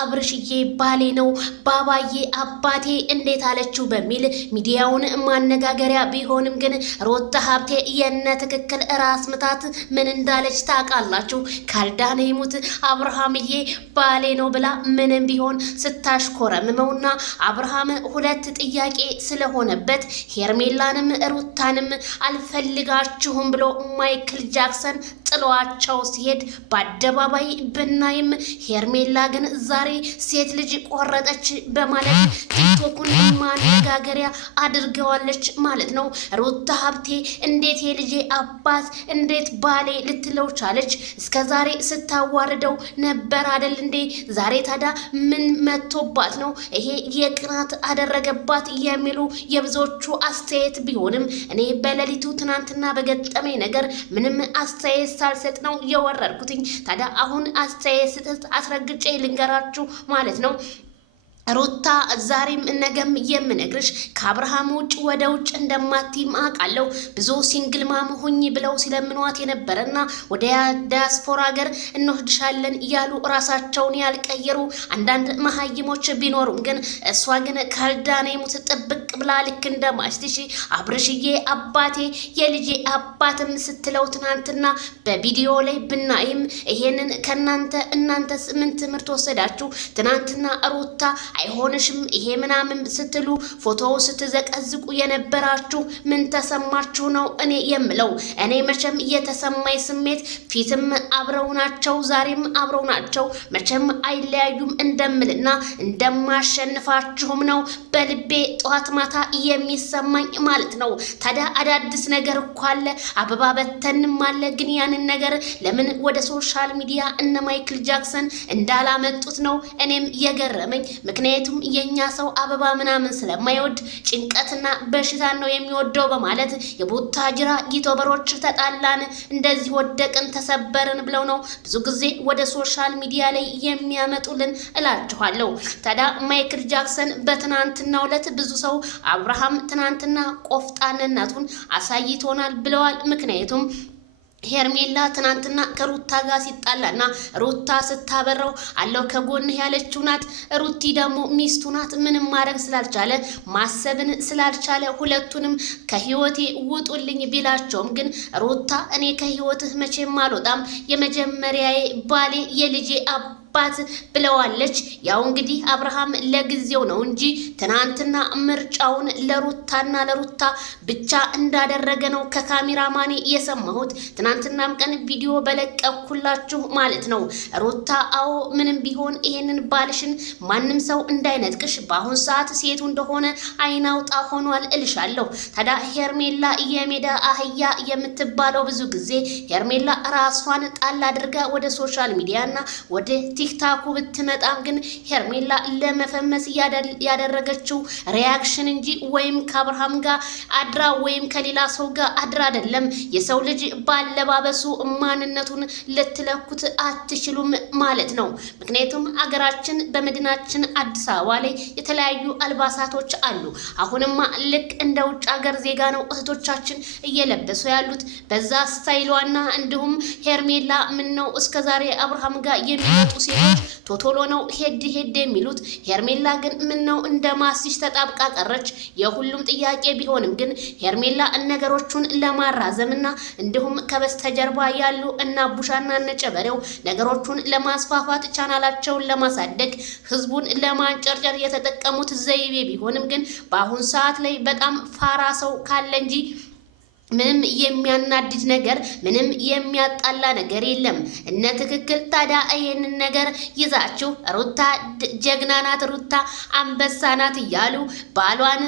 አብርሽዬ ባሌ ነው ባባዬ አባቴ እንዴት አለችው በሚል ሚዲያውን ማነጋገሪያ ቢሆንም ግን ሩታ ሀብቴ የነ ትክክል ራስ ምታት ምን እንዳለች ታውቃላችሁ? ካልዳነ ይሙት አብርሃምዬ ባሌ ነው ብላ ምንም ቢሆን ስታሽኮረምመውና አብርሃም ሁለት ጥያቄ ስለሆነበት ሄርሜላንም ሩታንም አልፈልጋችሁም ብሎ ማይክል ጃክሰን ጥሏቸው ሲሄድ በአደባባይ ብናይም ሄርሜላ ግን ዛሬ ሴት ልጅ ቆረጠች በማለት ቲክቶኩን ማነጋገሪያ አድርገዋለች ማለት ነው። ሩታ ሀብቴ እንዴት የልጄ አባት እንዴት ባሌ ልትለው ቻለች? እስከ ዛሬ ስታዋርደው ነበር አይደል እንዴ? ዛሬ ታዲያ ምን መቶባት ነው ይሄ የቅናት አደረገባት የሚሉ የብዙዎቹ አስተያየት ቢሆንም እኔ በሌሊቱ ትናንትና በገጠመኝ ነገር ምንም አስተያየት ሳልሰጥ ነው የወረድኩትኝ። ታዲያ አሁን አስተያየት ስጥት አስረግጬ ልንገራችሁ ማለት ነው። ሩታ ዛሬም ነገም የምነግርሽ ከአብርሃም ውጭ ወደ ውጭ እንደማትይም አውቃለሁ። ብዙ ሲንግል ማም ሁኚ ብለው ሲለምኗት የነበረና ወደ ዲያስፖራ ሀገር እንወስድሻለን እያሉ ራሳቸውን ያልቀየሩ አንዳንድ መሀይሞች ቢኖሩም ግን እሷ ግን ካልዳነ ሙት ጥብቅ ብላ ልክ እንደማስትሽ አብርሽዬ አባቴ የልጄ አባትም ስትለው ትናንትና በቪዲዮ ላይ ብናይም ይሄንን እናንተስ ምን ትምህርት ወሰዳችሁ? ትናንትና ሩታ አይሆንሽም ይሄ ምናምን ስትሉ ፎቶው ስትዘቀዝቁ የነበራችሁ ምን ተሰማችሁ ነው እኔ የምለው። እኔ መቼም የተሰማኝ ስሜት ፊትም አብረው ናቸው ዛሬም አብረው ናቸው መቼም አይለያዩም እንደምልና እንደማሸንፋችሁም ነው በልቤ ጠዋት ማታ የሚሰማኝ ማለት ነው። ታዲያ አዳዲስ ነገር እኮ አለ፣ አበባ በተንም አለ። ግን ያንን ነገር ለምን ወደ ሶሻል ሚዲያ እነ ማይክል ጃክሰን እንዳላመጡት ነው እኔም የገረመኝ። ምክንያቱም የኛ ሰው አበባ ምናምን ስለማይወድ ጭንቀትና በሽታን ነው የሚወደው በማለት የቡታጅራ ዩቲዩበሮች ተጣላን፣ እንደዚህ ወደቅን፣ ተሰበርን ብለው ነው ብዙ ጊዜ ወደ ሶሻል ሚዲያ ላይ የሚያመጡልን እላችኋለሁ። ታዲያ ማይክል ጃክሰን በትናንትናው ዕለት ብዙ ሰው አብርሃም ትናንትና ቆፍጣንነቱን አሳይቶናል ብለዋል። ምክንያቱም ሄርሜላ ትናንትና ከሩታ ጋር ሲጣላና ሩታ ስታበረው አለው ከጎንህ ያለችው ናት። ሩቲ ደግሞ ሚስቱ ናት። ምንም ማድረግ ስላልቻለ ማሰብን ስላልቻለ ሁለቱንም ከህይወቴ ውጡልኝ ቢላቸውም ግን ሩታ እኔ ከህይወትህ መቼም አልወጣም፣ የመጀመሪያዬ ባሌ የልጄ አባት ብለዋለች። ያው እንግዲህ አብርሃም ለጊዜው ነው እንጂ ትናንትና ምርጫውን ለሩታና ለሩታ ብቻ እንዳደረገ ነው ከካሜራማኔ የሰማሁት። ትናንትናም ቀን ቪዲዮ በለቀኩላችሁ ማለት ነው። ሩታ አዎ ምንም ቢሆን ይሄንን ባልሽን ማንም ሰው እንዳይነጥቅሽ፣ በአሁን ሰዓት ሴቱ እንደሆነ አይናውጣ ሆኗል እልሻለሁ። ታዲያ ሄርሜላ የሜዳ አህያ የምትባለው ብዙ ጊዜ ሄርሜላ ራሷን ጣል አድርጋ ወደ ሶሻል ሚዲያና ወደ ቲክታኩ ብትመጣም ግን ሄርሜላ ለመፈመስ ያደረገችው ሪያክሽን እንጂ ወይም ከአብርሃም ጋር አድራ ወይም ከሌላ ሰው ጋር አድራ አይደለም። የሰው ልጅ ባለባበሱ ማንነቱን ልትለኩት አትችሉም ማለት ነው። ምክንያቱም አገራችን በመዲናችን አዲስ አበባ ላይ የተለያዩ አልባሳቶች አሉ። አሁንማ ልክ እንደ ውጭ ሀገር ዜጋ ነው እህቶቻችን እየለበሱ ያሉት በዛ ስታይሏና እንዲሁም ሄርሜላ ምን ነው እስከዛሬ አብርሃም ጋር የሚወጡ ሴቶች ቶቶሎ ነው ሄድ ሄድ የሚሉት። ሄርሜላ ግን ምን ነው እንደ ማስቲሽ ተጣብቃ ቀረች። የሁሉም ጥያቄ ቢሆንም ግን ሄርሜላ ነገሮቹን ለማራዘምና እንዲሁም ከበስተጀርባ ያሉ እና ቡሻና ነጨበሬው ነገሮቹን ለማስፋፋት ቻናላቸውን ለማሳደግ ህዝቡን ለማንጨርጨር የተጠቀሙት ዘይቤ ቢሆንም ግን በአሁን ሰዓት ላይ በጣም ፋራ ሰው ካለ እንጂ ምንም የሚያናድድ ነገር ምንም የሚያጣላ ነገር የለም። እነ ትክክል ታዲያ ይሄንን ነገር ይዛችሁ ሩታ ጀግና ናት፣ ሩታ አንበሳ ናት እያሉ ባሏን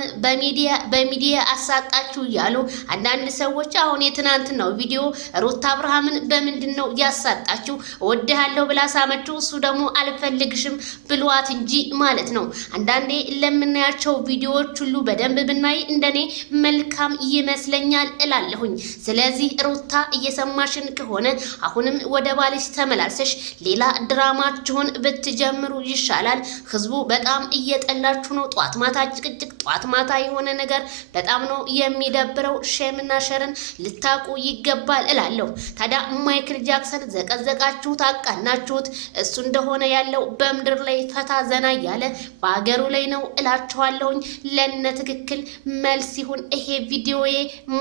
በሚዲያ አሳጣችሁ እያሉ አንዳንድ ሰዎች አሁን የትናንት ነው ቪዲዮ ሩታ አብርሃምን በምንድን ነው ያሳጣችሁ? እወድሃለሁ ብላ ሳመችው፣ እሱ ደግሞ አልፈልግሽም ብሏት እንጂ ማለት ነው። አንዳንዴ ለምናያቸው ቪዲዮዎች ሁሉ በደንብ ብናይ እንደኔ መልካም ይመስለኛል እላለሁኝ። ስለዚህ ሩታ እየሰማሽን ከሆነ አሁንም ወደ ባልሽ ተመላልሰሽ ሌላ ድራማችሁን ብትጀምሩ ይሻላል። ህዝቡ በጣም እየጠላችሁ ነው። ጧት ማታ ጭቅጭቅ፣ ጧት ማታ የሆነ ነገር በጣም ነው የሚደብረው። ሼምና ሸርን ልታቁ ይገባል እላለሁ። ታዲያ ማይክል ጃክሰን ዘቀዘቃችሁት፣ አቃናችሁት። እሱ እንደሆነ ያለው በምድር ላይ ፈታ ዘና እያለ በአገሩ ላይ ነው እላችኋለሁኝ። ለነ ትክክል መልስ ይሁን ይሄ ቪዲዮዬ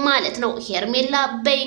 ማለት ነው። ሄርሜላ በይ